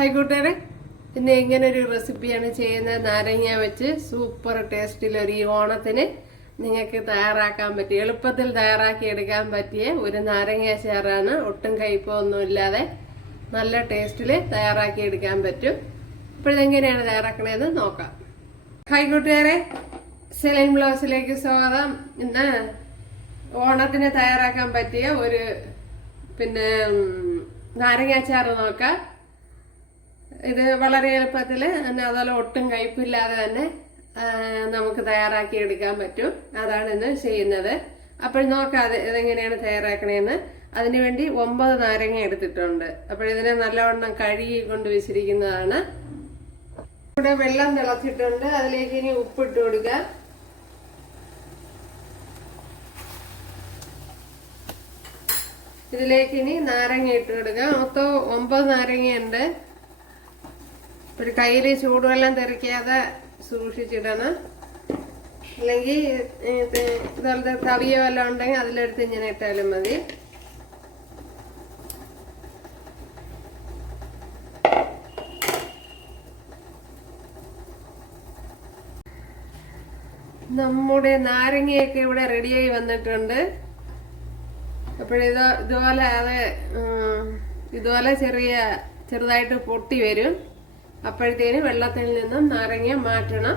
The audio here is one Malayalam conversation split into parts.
ആയിക്കോട്ടെ. ഇന്ന് ഇങ്ങനൊരു റെസിപ്പിയാണ് ചെയ്യുന്നത്. നാരങ്ങ വെച്ച് സൂപ്പർ ടേസ്റ്റിലൊരു ഈ ഓണത്തിന് നിങ്ങൾക്ക് തയ്യാറാക്കാൻ പറ്റിയ, എളുപ്പത്തിൽ തയ്യാറാക്കി എടുക്കാൻ പറ്റിയ ഒരു നാരങ്ങ അച്ചാറാണ്. ഒട്ടും കയ്പൊന്നും ഇല്ലാതെ നല്ല ടേസ്റ്റിൽ തയ്യാറാക്കി എടുക്കാൻ പറ്റും. ഇപ്പോഴെങ്ങനെയാണ് തയ്യാറാക്കണതെന്ന് നോക്കാം. ആയിക്കോട്ടെ, സെലൻ ബ്ലൗസിലേക്ക് സ്വാഗതം. ഇന്ന് ഓണത്തിന് തയ്യാറാക്കാൻ പറ്റിയ ഒരു നാരങ്ങ അച്ചാർ നോക്കാം. ഇത് വളരെ എളുപ്പത്തിൽ തന്നെ, അതുപോലെ ഒട്ടും കയ്പില്ലാതെ തന്നെ നമുക്ക് തയ്യാറാക്കി എടുക്കാൻ പറ്റും. അതാണ് ഇന്ന് ചെയ്യുന്നത്. അപ്പോൾ നോക്കാം ഇതെങ്ങനെയാണ് തയ്യാറാക്കണേന്ന്. അതിനുവേണ്ടി 9 നാരങ്ങ എടുത്തിട്ടുണ്ട്. അപ്പോൾ ഇതിനെ നല്ലവണ്ണം കഴുകി കൊണ്ട് വെച്ചിരിക്കുന്നതാണ്. ഇവിടെ വെള്ളം തിളച്ചിട്ടുണ്ട്. അതിലേക്ക് ഇനി ഉപ്പിട്ട് കൊടുക്കുക. ഇതിലേക്ക് ഇനി നാരങ്ങ ഇട്ട് കൊടുക്കുക. മൊത്തം 9 നാരങ്ങയുണ്ട്. ഒരു കയ്യിൽ ചൂടുവെള്ളം തെറിക്കാതെ സൂക്ഷിച്ചിടണം. അല്ലെങ്കിൽ ഇതുപോലത്തെ തവിയ വെള്ളം ഉണ്ടെങ്കിൽ അതിലെടുത്ത് ഇങ്ങനെ ഇട്ടാലും മതി. നമ്മുടെ നാരങ്ങയൊക്കെ ഇവിടെ റെഡിയായി വന്നിട്ടുണ്ട്. ഇതുപോലെ ചെറുതായിട്ട് പൊട്ടി വരും. അപ്പോഴത്തേന് വെള്ളത്തിൽ നിന്നും നാരങ്ങ മാറ്റണം.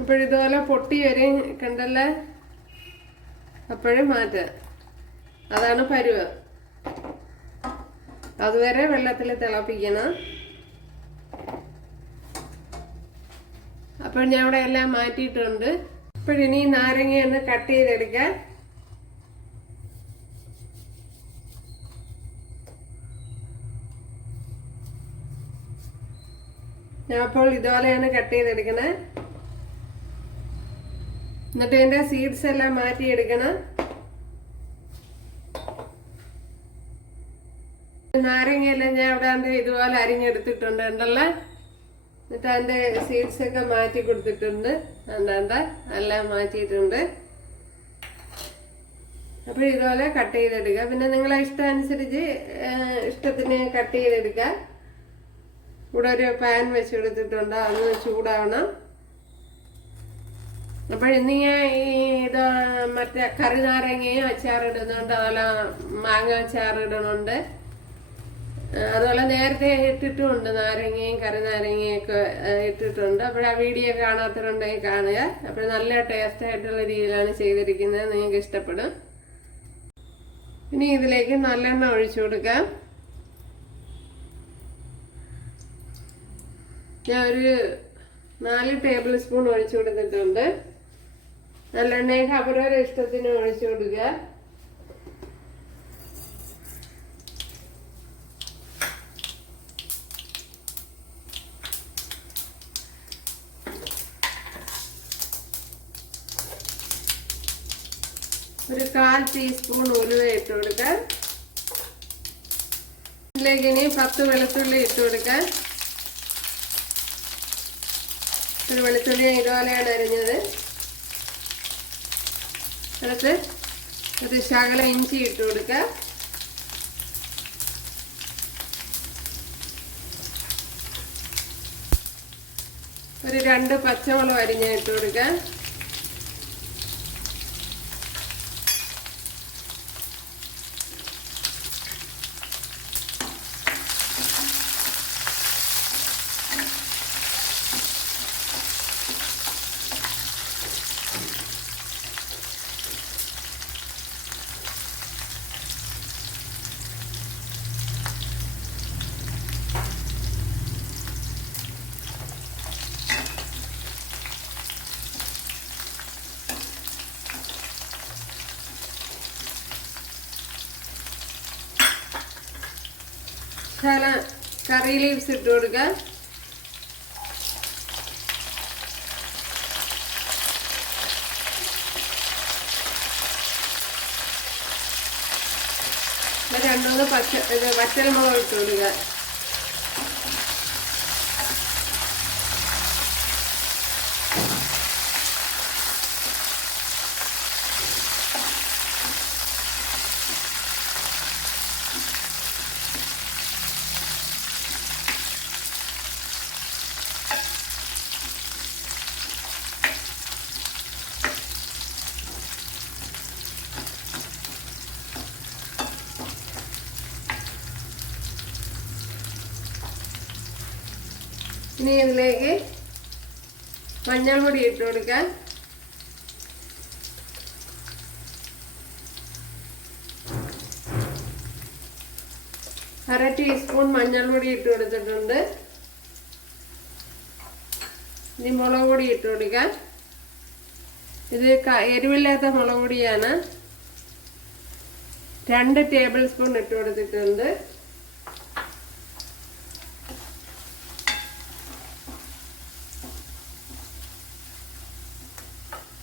ഇപ്പോഴിതുപോലെ പൊട്ടി വരും, കണ്ടല്ലേ? അപ്പോഴും മാറ്റുക. അതാണ് പരുവം. അതുവരെ വെള്ളത്തിൽ തിളപ്പിക്കണം. അപ്പോൾ ഞാൻ ഇവിടെ എല്ലാം മാറ്റിയിട്ടുണ്ട്. ഇപ്പോഴിനി നാരങ്ങ ഒന്ന് കട്ട് ചെയ്തെടുക്കാം. ഞാൻ അപ്പോൾ ഇതുപോലെയാണ് കട്ട് ചെയ്തെടുക്കണേ. എന്നിട്ട് ഇതിന്റെ സീഡ്സ് എല്ലാം മാറ്റിയെടുക്കണം. നാരങ്ങയെല്ലാം ഞാൻ ഇവിടെ ഇതുപോലെ അരിഞ്ഞെടുത്തിട്ടുണ്ട്, ഉണ്ടല്ലോ. എന്നിട്ട് അതിന്റെ സീഡ്സ് ഒക്കെ മാറ്റി കൊടുത്തിട്ടുണ്ട്. എല്ലാം മാറ്റിയിട്ടുണ്ട്. അപ്പോൾ ഇതുപോലെ കട്ട് ചെയ്തെടുക്കുക. പിന്നെ നിങ്ങളെ ഇഷ്ടമനുസരിച്ച് ഇഷ്ടത്തിന് കട്ട് ചെയ്തെടുക്കുക. ഇവിടെ ഒരു പാൻ വെച്ച് കൊടുത്തിട്ടുണ്ട്, അത് ചൂടാവണം. അപ്പോൾ ഇന്ന് ഞാൻ ഇത് മറ്റേ കറി നാരങ്ങയും അച്ചാറിടുന്നുണ്ട്, അതുപോലെ മാങ്ങ അച്ചാറിടുന്നുണ്ട്. അതുപോലെ നേരത്തെ ഇട്ടിട്ടുമുണ്ട്, നാരങ്ങയും കറി നാരങ്ങയും ഒക്കെ ഇട്ടിട്ടുണ്ട്. അപ്പോൾ ആ വീഡിയോ കാണാത്തവരുണ്ടെങ്കിൽ കാണുക. അപ്പോൾ നല്ല ടേസ്റ്റ് ആയിട്ടുള്ള രീതിയിലാണ് ചെയ്തിരിക്കുന്നത്, നിങ്ങൾക്ക് ഇഷ്ടപ്പെടും. ഇനി ഇതിലേക്ക് നല്ലെണ്ണ ഒഴിച്ചു കൊടുക്കാം. ഞാൻ ഒരു 4 ടേബിൾ സ്പൂൺ ഒഴിച്ചു കൊടുത്തിട്ടുണ്ട്. നല്ലെണ്ണയൊക്കെ അവരവരുടെ ഇഷ്ടത്തിന് ഒഴിച്ചു കൊടുക്കുക. ഒരു 1/4 ടീസ്പൂൺ ഉലുവ ഇട്ട് കൊടുക്കാൻ. ഇതിലേക്ക് ഇനി 10 വെളുത്തുള്ളി ഇട്ട് കൊടുക്കാൻ. ഒരു വെളുത്തുള്ളി ഇതുപോലെയാണ് അരിഞ്ഞത്. അടുത്ത് ഒരു ശകലം ഇഞ്ചി ഇട്ട് കൊടുക്കുക. ഒരു 2 പച്ചമുളക് അരിഞ്ഞ ഇട്ട് കൊടുക്കാൻ. കറി ലീവ്സ് ഇട്ട് കൊടുക്കുക. രണ്ടൂന്ന് പച്ചമുളക് ഇട്ട് കൊടുക്കുക. ഇനി ഇതിലേക്ക് മഞ്ഞൾപ്പൊടി ഇട്ട് കൊടുക്കാം. അര ടീസ്പൂൺ മഞ്ഞൾപ്പൊടി ഇട്ട് കൊടുത്തിട്ടുണ്ട്. ഇനി മുളക് പൊടി ഇട്ട് കൊടുക്കാം. ഇത് എരിവില്ലാത്ത മുളക് പൊടിയാണ്. 2 ടേബിൾ സ്പൂൺ ഇട്ട് കൊടുത്തിട്ടുണ്ട്.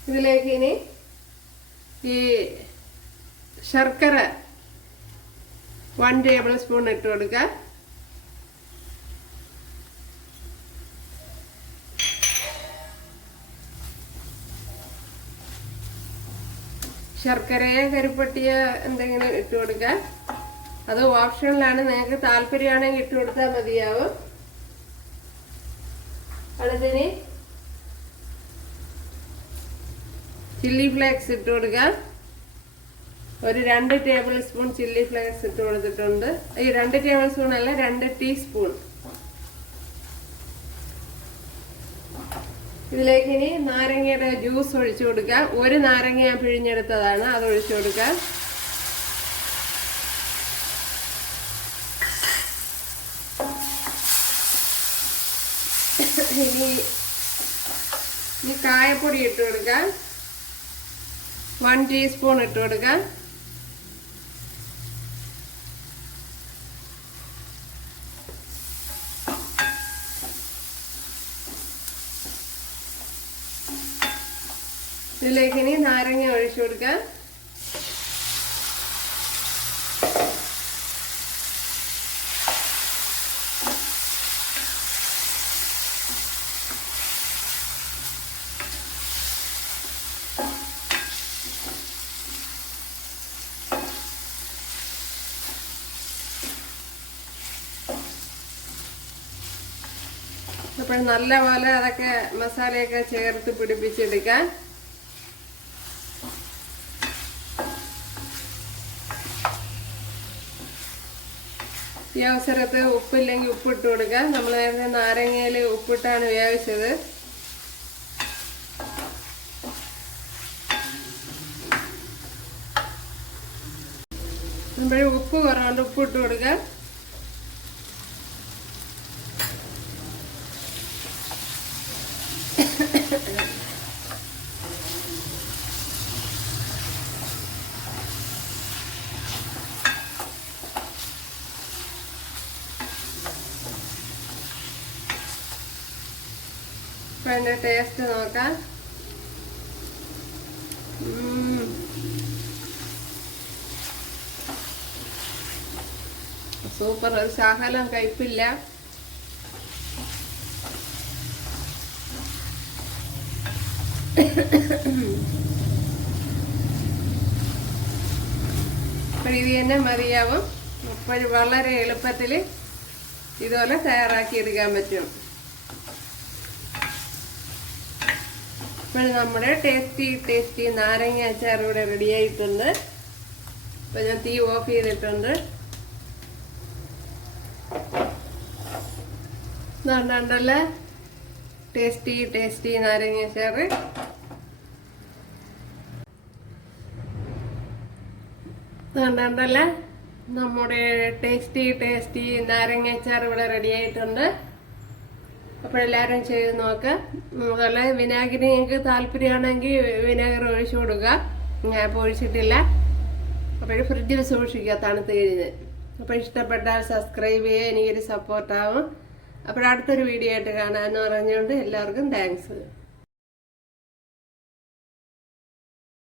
ഇതിലേക്ക് ഇനി ഈ ശർക്കര 1 ടേബിൾ സ്പൂൺ ഇട്ട് കൊടുക്കാം. ശർക്കരയോ കരിപ്പട്ടിയോ എന്തെങ്കിലും ഇട്ട് കൊടുക്കാം. അത് ഓപ്ഷനിലാണ്. നിങ്ങൾക്ക് താല്പര്യമാണെങ്കിൽ ഇട്ട് കൊടുത്താൽ മതിയാവും. അടുത്തതിന് ചില്ലി ഫ്ലേക്സ് ഇട്ട് കൊടുക്കാം. ഒരു 2 ടേബിൾ സ്പൂൺ ചില്ലി ഫ്ലേക്സ് ഇട്ട് കൊടുത്തിട്ടുണ്ട്. ഈ 2 ടേബിൾ സ്പൂൺ അല്ല, 2 ടീസ്പൂൺ. ഇതിലേക്ക് ഇനി നാരങ്ങയുടെ ജ്യൂസ് ഒഴിച്ചു കൊടുക്കാം. 1 നാരങ്ങ ഞാൻ പിഴിഞ്ഞെടുത്തതാണ്, അത് ഒഴിച്ചു കൊടുക്കാം. ഇനി കായപ്പൊടി ഇട്ട് കൊടുക്കാം. 1 ടീസ്പൂൺ ഇട്ട് കൊടുക്കാം. ഇതിലേക്ക് ഇനി നാരങ്ങ ഒഴിച്ചു കൊടുക്കാം. അപ്പോൾ നല്ലപോലെ അതൊക്കെ മസാലയൊക്കെ ചേർത്ത് പിടിപ്പിച്ചെടുക്കാം. ഈ അവസരത്ത് ഉപ്പില്ലെങ്കിൽ ഉപ്പിട്ട് കൊടുക്കാം. നമ്മൾ നേരത്തെ നാരങ്ങയിൽ ഉപ്പിട്ടാണ് വേവിച്ചത്. നമ്മൾ ഉപ്പ് കുറവുണ്ട്, ഉപ്പിട്ട് കൊടുക്കാം. അതിന്റെ ടേസ്റ്റ് നോക്കാം. സൂപ്പർ. ഒരു ശകലം കയ്പില്ല. അപ്പോൾ ഇത് തന്നെ മതിയാവും. അപ്പോൾ വളരെ എളുപ്പത്തിൽ ഇതുപോലെ തയ്യാറാക്കി എടുക്കാൻ പറ്റും. ഇപ്പോൾ നമ്മുടെ ടേസ്റ്റി നാരങ്ങ അച്ചാർ ഇവിടെ റെഡി ആയിട്ടുണ്ട്. അപ്പോൾ ഞാൻ തീ ഓഫ് ചെയ്തിട്ടുണ്ട്. ഉണ്ടല്ലേ ടേസ്റ്റി നാരങ്ങ അച്ചാർ. ഉണ്ടല്ലേ നമ്മുടെ ടേസ്റ്റി നാരങ്ങ അച്ചാർ ഇവിടെ റെഡി ആയിട്ടുണ്ട്. അപ്പോൾ എല്ലാവരും ചെയ്ത് നോക്കാം. അതുപോലെ വിനാഗിരി നിങ്ങൾക്ക് താല്പര്യമാണെങ്കിൽ വിനാഗിരി ഒഴിച്ചു കൊടുക്കുക. ഞാൻ ഇപ്പോൾ ഒഴിച്ചിട്ടില്ല. അപ്പോൾ ഫ്രിഡ്ജിൽ സൂക്ഷിക്കുക തണുത്ത് കഴിഞ്ഞ്. അപ്പോൾ ഇഷ്ടപ്പെട്ടാൽ സബ്സ്ക്രൈബ് ചെയ്യുക, എനിക്കൊരു സപ്പോർട്ടാവും. അപ്പോൾ അടുത്തൊരു വീഡിയോ ആയിട്ട് കാണാമെന്ന് പറഞ്ഞുകൊണ്ട് എല്ലാവർക്കും താങ്ക്സ്.